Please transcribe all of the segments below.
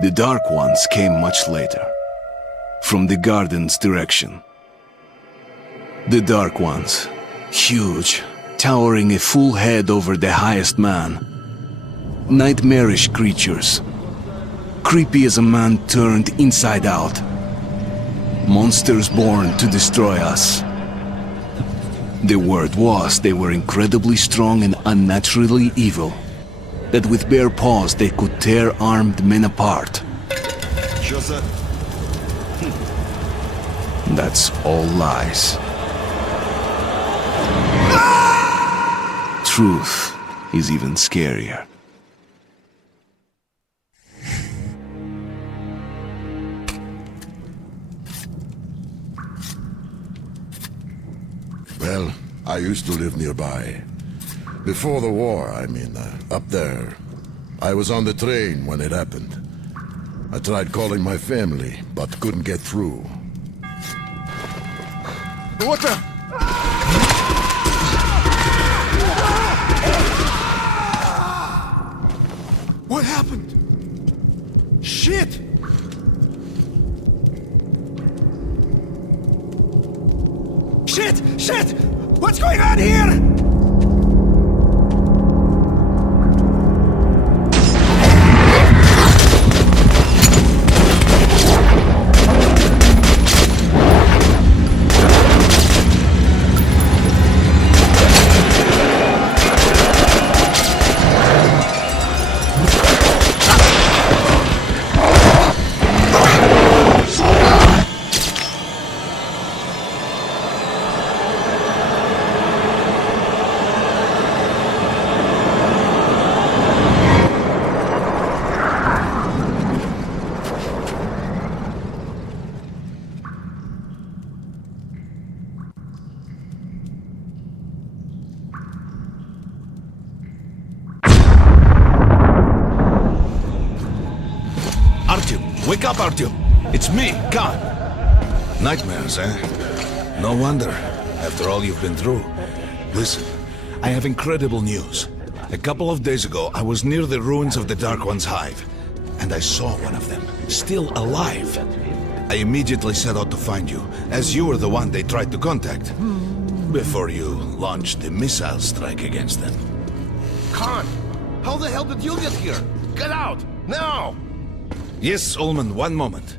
The Dark Ones came much later, from the garden's direction. The Dark Ones, huge, towering a full head over the highest man. Nightmarish creatures, creepy as a man turned inside out. Monsters born to destroy us. The word was they were incredibly strong and unnaturally evil. That with bare paws they could tear armed men apart. That's all lies. Truth is even scarier. Well, I used to live nearby. Before the war, I mean, up there. I was on the train when it happened. I tried calling my family, but couldn't get through. What the? What happened? Shit! Shit! Shit! What's going on here? Wake up, Artyom! It's me, Khan! Nightmares, eh? No wonder, after all you've been through. Listen, I have incredible news. A couple of days ago, I was near the ruins of the Dark One's hive, and I saw one of them, still alive. I immediately set out to find you, as you were the one they tried to contact, before you launched the missile strike against them. Khan, how the hell did you get here? Get out, now! Yes, Ullman, one moment.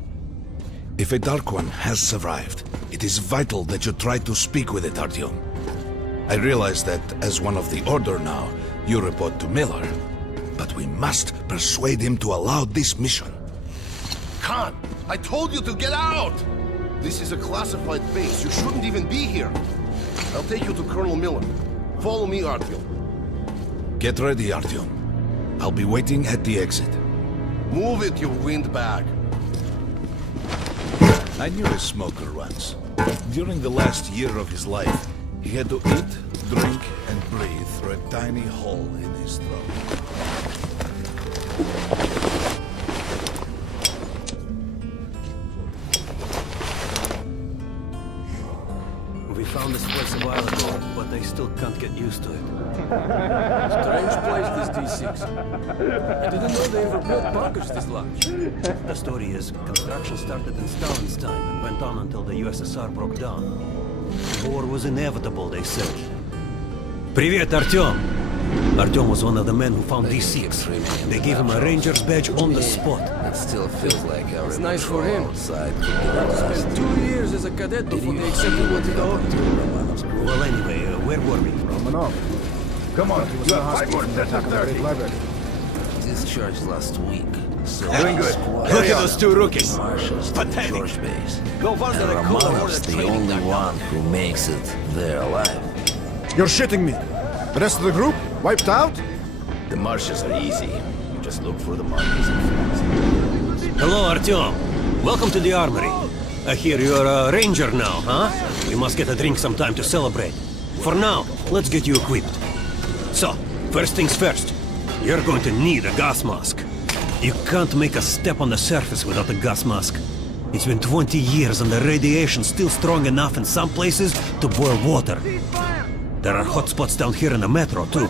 If a Dark One has survived, it is vital that you try to speak with it, Artyom. I realize that, as one of the Order now, you report to Miller. But we must persuade him to allow this mission. Khan, I told you to get out! This is a classified base. You shouldn't even be here. I'll take you to Colonel Miller. Follow me, Artyom. Get ready, Artyom. I'll be waiting at the exit. Move it, you windbag. I knew a smoker once. During the last year of his life, he had to eat, drink, and breathe through a tiny hole in his throat. We found this place a while ago, but I still can't get used to it. Strange place, this D6. I didn't know they ever built bunkers this large. The story is, construction started in Stalin's time and went on until the USSR broke down. The war was inevitable, they said. Привет, Artyom! Artyom was one of the men who found D6. They gave him a ranger's badge on the spot. It still feels like it's nice for him. Spent 2 years as a cadet before they accepted what he got. Well, anyway, where were we? Romanov. Come on, you have 5 more sets of 30. Discharged last week. So Doing good. Look at those two rookies. Marshals to Pathetic. George base. Go find the Romanov's the only one who makes it there alive. You're shitting me. The rest of the group wiped out? The marshes are easy. You just look for the markers and flags. Hello, Artyom. Welcome to the armory. I hear you're a ranger now, huh? We must get a drink sometime to celebrate. For now, let's get you equipped. So, first things first. You're going to need a gas mask. You can't make a step on the surface without a gas mask. It's been 20 years and the radiation's still strong enough in some places to boil water. There are hot spots down here in the metro, too.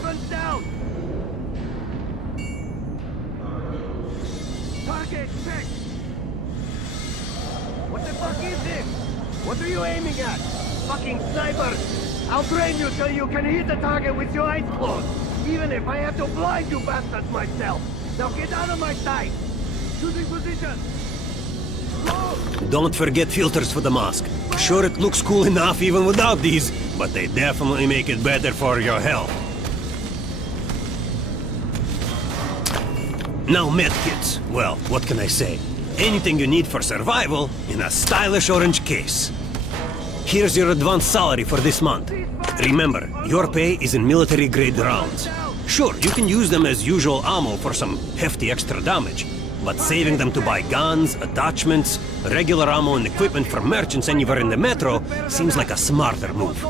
Target check! What the fuck is this? What are you aiming at? Fucking sniper! I'll train you so you can hit the target with your eyes closed, even if I have to blind you bastards myself. Now get out of my sight! Choosing position! Don't forget filters for the mask. Sure, it looks cool enough even without these, but they definitely make it better for your health. Now medkits. Well, what can I say? Anything you need for survival in a stylish orange case. Here's your advance salary for this month. Remember, your pay is in military-grade rounds. Sure, you can use them as usual ammo for some hefty extra damage, but saving them to buy guns, attachments, regular ammo and equipment for merchants anywhere in the metro seems like a smarter move.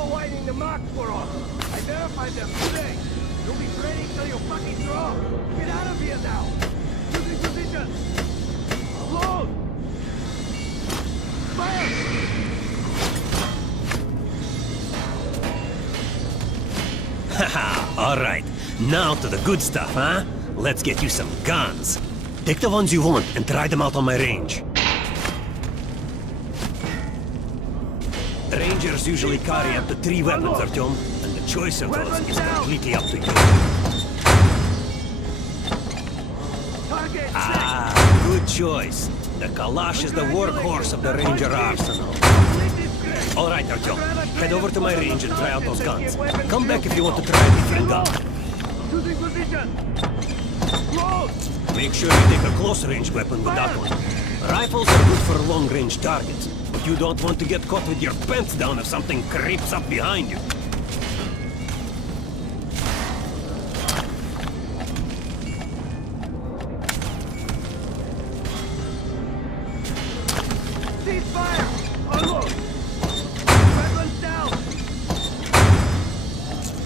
Haha, alright. Now to the good stuff, huh? Let's get you some guns. Take the ones you want and try them out on my range. Rangers usually carry up to 3 weapons, Artyom, and the choice of those is completely up to you. Ah, good choice. The Kalash is the workhorse of the Ranger arsenal. Alright, Artyom, head over to my range and try out those guns. Come back if you want to try a different gun. Make sure you take a close-range weapon with that one. Rifles are good for long-range targets, but you don't want to get caught with your pants down if something creeps up behind you.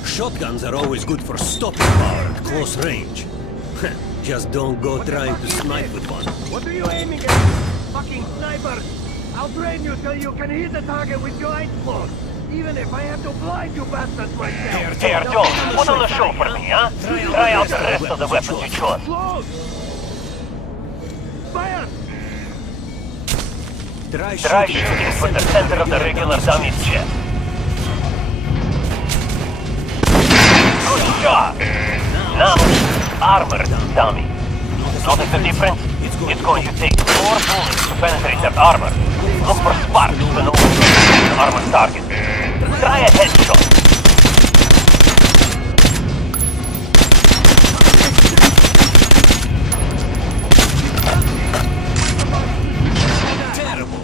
Shotguns are always good for stopping power at close range. Just don't go trying to snipe with one. What are you aiming at? Fucking sniper! I'll train you so you can hit the target with your eyes closed, even if I have to blind you bastards myself. Hey, Artyom, put on the show for me, huh? Try out the rest of the weapons you chose. Close! Fire! Try shooting for the center of the regular dummy's chest. Good job! Now, armored dummy. Notice the difference? It's going to take 4 bullets to penetrate that armor. Look for sparks when overthrowing the armored target. Try a headshot.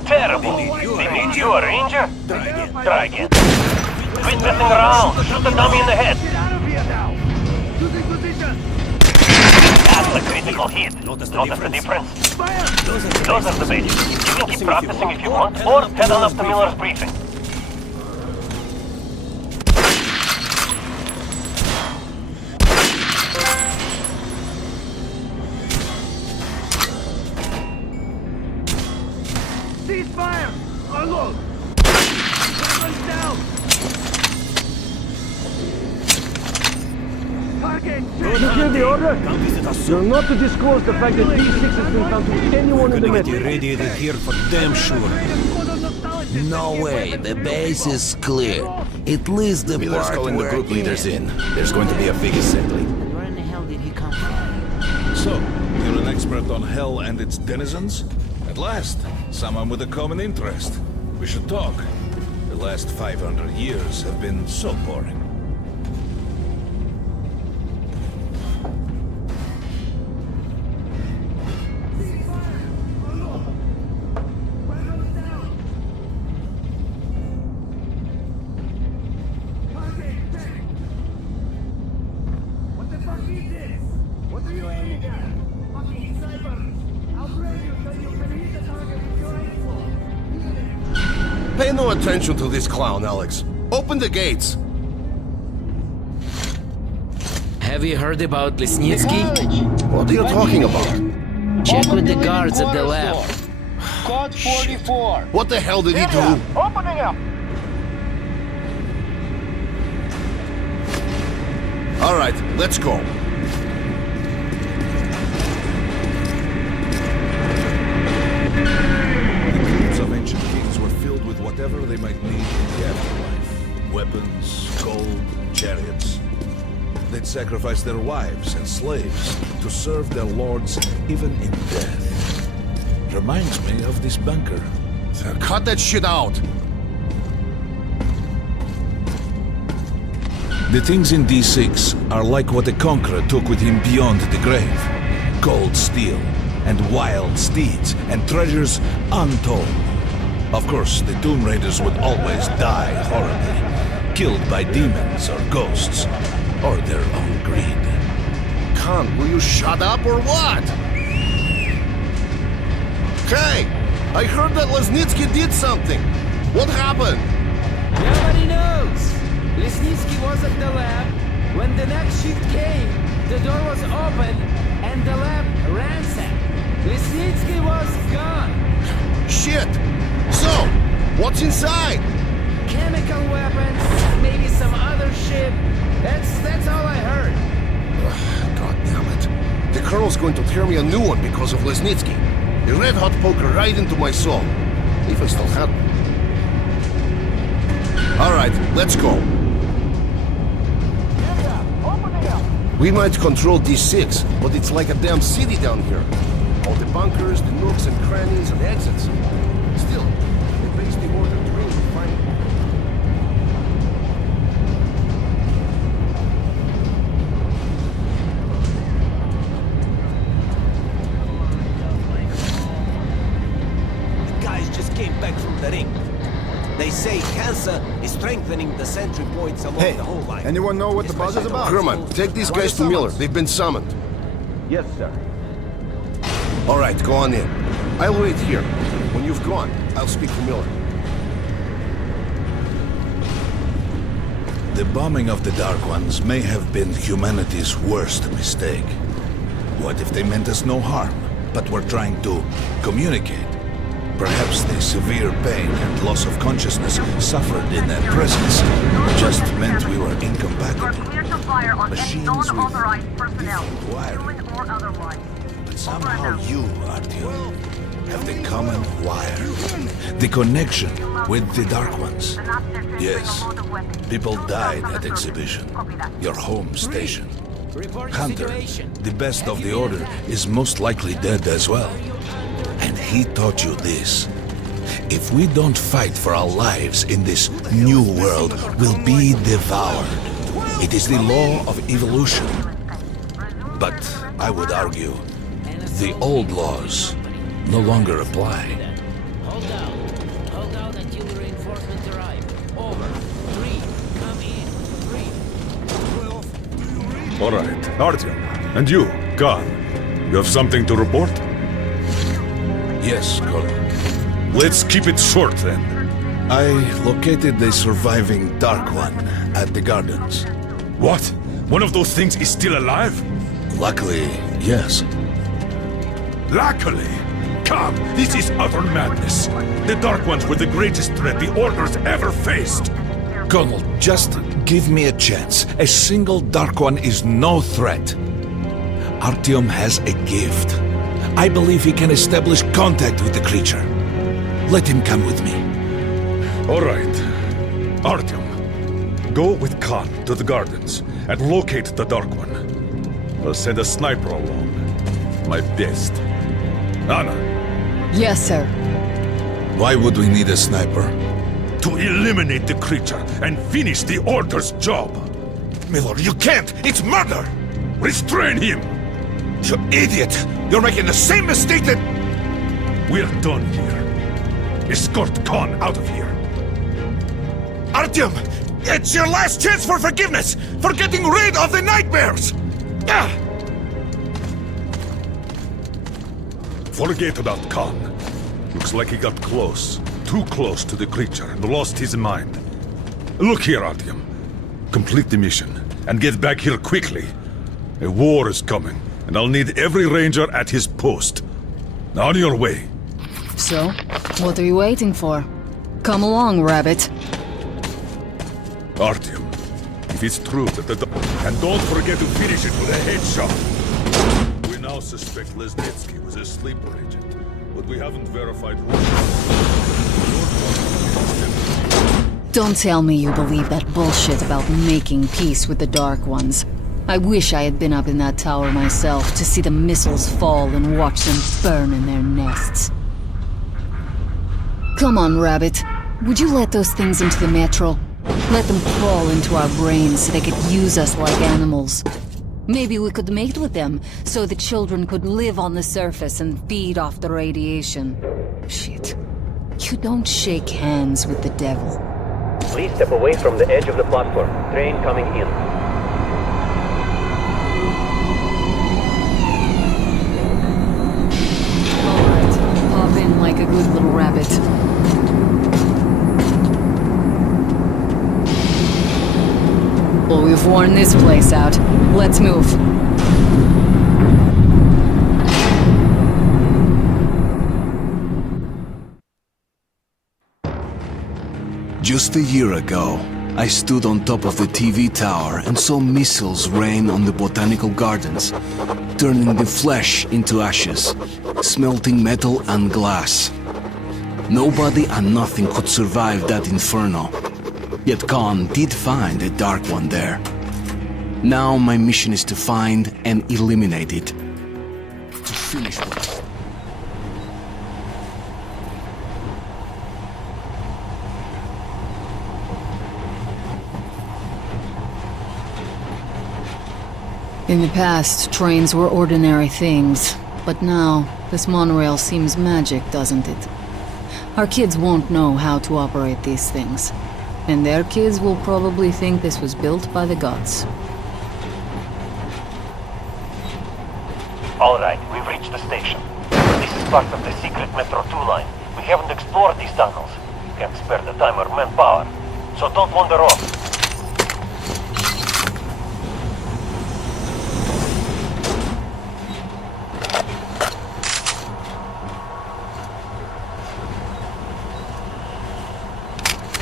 Terrible. They made you a ranger? Try again. Quit messing around. Shoot the dummy in the head. That's a critical hit. Notice the difference? Those are the basics. You can keep practicing if you want, or head on up to Miller's briefing. Ceasefire! Unload! Weapons down! Target! You hear the order? You're not to disclose the fact that D6 has been found to anyone in the Gonna get metro. irradiated here for damn sure. No way, the base is clear. At least the Miller's part calling the where group leaders in. There's going to be a big assembly. Where in the hell did he come from? So, you're an expert on hell and its denizens? At last, someone with a common interest. We should talk. The last 500 years have been so boring. What the fuck is this? What are you aiming at? Fucking sniper! I'll train you so you can hit the target with your eyes closed. Pay no attention to this clown, Alex. Open the gates. Have you heard about Lesnitsky? What are you talking about? Check with the guards at the lab. Code 44. What the hell did he do? Opening up. All right, let's go. The graves of ancient kings were filled with whatever they might need in the afterlife. Weapons, gold, chariots. They'd sacrifice their wives and slaves to serve their lords even in death. Reminds me of this bunker. Cut that shit out. The things in D6 are like what the Conqueror took with him beyond the grave. Gold steel, and wild steeds, and treasures untold. Of course, the Tomb Raiders would always die horribly, killed by demons or ghosts, or their own greed. Khan, will you shut up or what? Hey! I heard that Lesnitsky did something! What happened? Nobody knows! Lesnitsky was at the lab. When the next shift came, the door was open and the lab ransacked. Lesnitsky was gone. Shit! So, what's inside? Chemical weapons, maybe some other shit. That's all I heard. God damn it. The Colonel's going to tear me a new one because of Lesnitsky. A red-hot poker right into my soul. If I still had one. Alright, let's go. We might control D6, but it's like a damn city down here. All the bunkers, the nooks and crannies and exits. Still, it makes me more than dream of finding. The guys just came back from the ring. They say cancer is strengthening the sentry points along the whole line. Anyone know what the buzz is about? Kerman, take these guys to Miller. They've been summoned. Yes, sir. All right, go on in. I'll wait here. When you've gone, I'll speak to Miller. The bombing of the Dark Ones may have been humanity's worst mistake. What if they meant us no harm, but were trying to communicate? Perhaps the severe pain and loss of consciousness suffered in their presence just meant we were incompatible. Machines with different wiring. But somehow you, Artyom, have the common wire. The connection with the Dark Ones. Yes, people died at exhibition, your home station. Hunter, the best of the Order, is most likely dead as well. And he taught you this. If we don't fight for our lives in this new world, we'll be devoured. It is the law of evolution. But I would argue, the old laws no longer apply. Hold out until the reinforcements arrive. Over. 3. Come in. 3. All right, Artyom. And you, Khan. You have something to report? Yes, Colonel. Let's keep it short, then. I located the surviving Dark One at the gardens. What? One of those things is still alive? Luckily, yes. Luckily? Come, this is utter madness. The Dark Ones were the greatest threat the Order's ever faced. Colonel, just give me a chance. A single Dark One is no threat. Artyom has a gift. I believe he can establish contact with the creature. Let him come with me. All right. Artyom, go with Khan to the gardens and locate the Dark One. I'll send a sniper along. My best. Anna. Yes, sir. Why would we need a sniper? To eliminate the creature and finish the Order's job. Miller, you can't! It's murder! Restrain him! You idiot! You're making the same mistake that... We're done here. Escort Khan out of here. Artyom! It's your last chance for forgiveness! For getting rid of the nightmares! Forget about Khan. Looks like he got close. Too close to the creature and lost his mind. Look here, Artyom. Complete the mission and get back here quickly. A war is coming, and I'll need every ranger at his post. On your way. So, what are you waiting for? Come along, Rabbit. Artyom, if it's true that the... And don't forget to finish it with a headshot. We now suspect Lesnitsky was a sleeper agent, but we haven't verified who. Don't tell me you believe that bullshit about making peace with the Dark Ones. I wish I had been up in that tower myself to see the missiles fall and watch them burn in their nests. Come on, Rabbit. Would you let those things into the metro? Let them crawl into our brains so they could use us like animals. Maybe we could mate with them, so the children could live on the surface and feed off the radiation. Shit. You don't shake hands with the devil. Please step away from the edge of the platform. Train coming in. Alright, pop in like a good little rabbit. Well, we've worn this place out. Let's move. Just a year ago, I stood on top of the TV tower and saw missiles rain on the botanical gardens, turning the flesh into ashes, smelting metal and glass. Nobody and nothing could survive that inferno. Yet Khan did find a Dark One there. Now my mission is to find and eliminate it. To finish with it. In the past, trains were ordinary things, but now, this monorail seems magic, doesn't it? Our kids won't know how to operate these things, and their kids will probably think this was built by the gods. Alright, we've reached the station. This is part of the secret Metro 2 line. We haven't explored these tunnels. Can't spare the time or manpower, so don't wander off.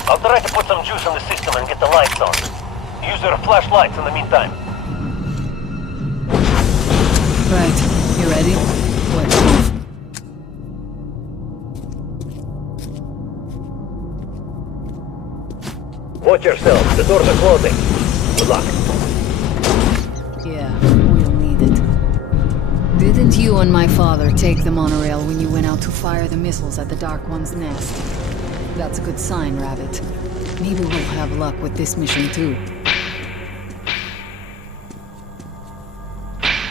I'll try to put some juice on the system and get the lights on. Use your flashlights in the meantime. Right, you ready? Let's move. Watch yourself, the doors are closing. Good luck. Yeah, we'll need it. Didn't you and my father take the monorail when you went out to fire the missiles at the Dark One's nest? That's a good sign, Rabbit. Maybe we'll have luck with this mission too.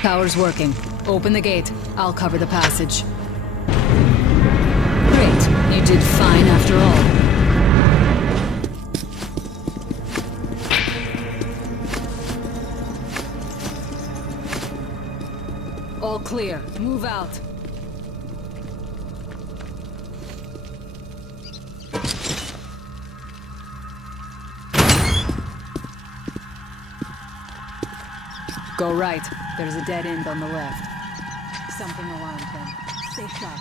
Power's working. Open the gate. I'll cover the passage. Great. You did fine after all. All clear. Move out. Go right. There's a dead end on the left. Something alarmed them. Stay sharp.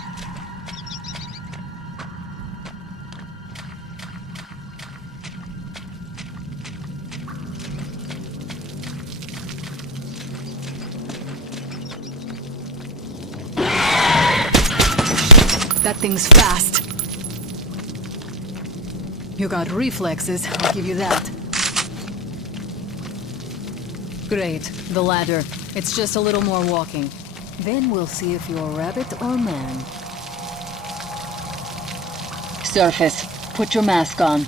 That thing's fast. You got reflexes, I'll give you that. Great, the ladder. It's just a little more walking. Then we'll see if you're rabbit or man. Surface, put your mask on.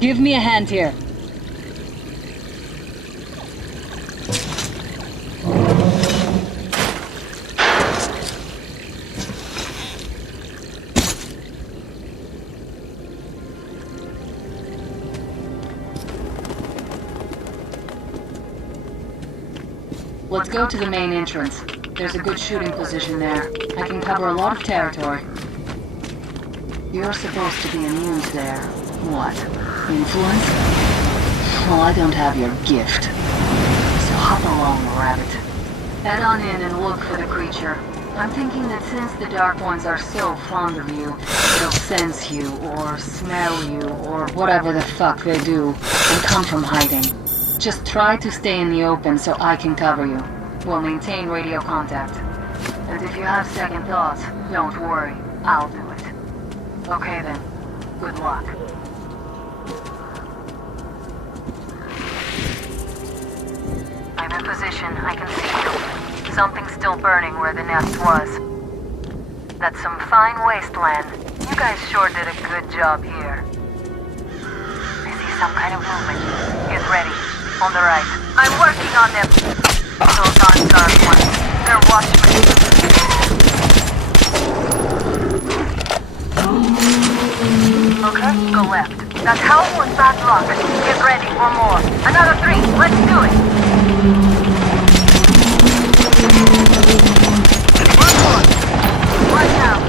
Give me a hand here. Let's go to the main entrance. There's a good shooting position there. I can cover a lot of territory. You're supposed to be immune to their... what? Influence? Well, I don't have your gift. So hop along, rabbit. Head on in and look for the creature. I'm thinking that since the Dark Ones are so fond of you, they'll sense you, or smell you, or whatever the fuck they do, and come from hiding. Just try to stay in the open so I can cover you. We'll maintain radio contact. And if you have second thoughts, don't worry. I'll do it. Okay then. Good luck. I'm in position. I can see you. Something's still burning where the nest was. That's some fine wasteland. You guys sure did a good job here. I see some kind of movement. Get ready. On the right. I'm working on them. Those aren't Dark Ones. They're watchmen. Okay, go left. That house was bad luck. Get ready for more. Another 3. Let's do it. Watch out.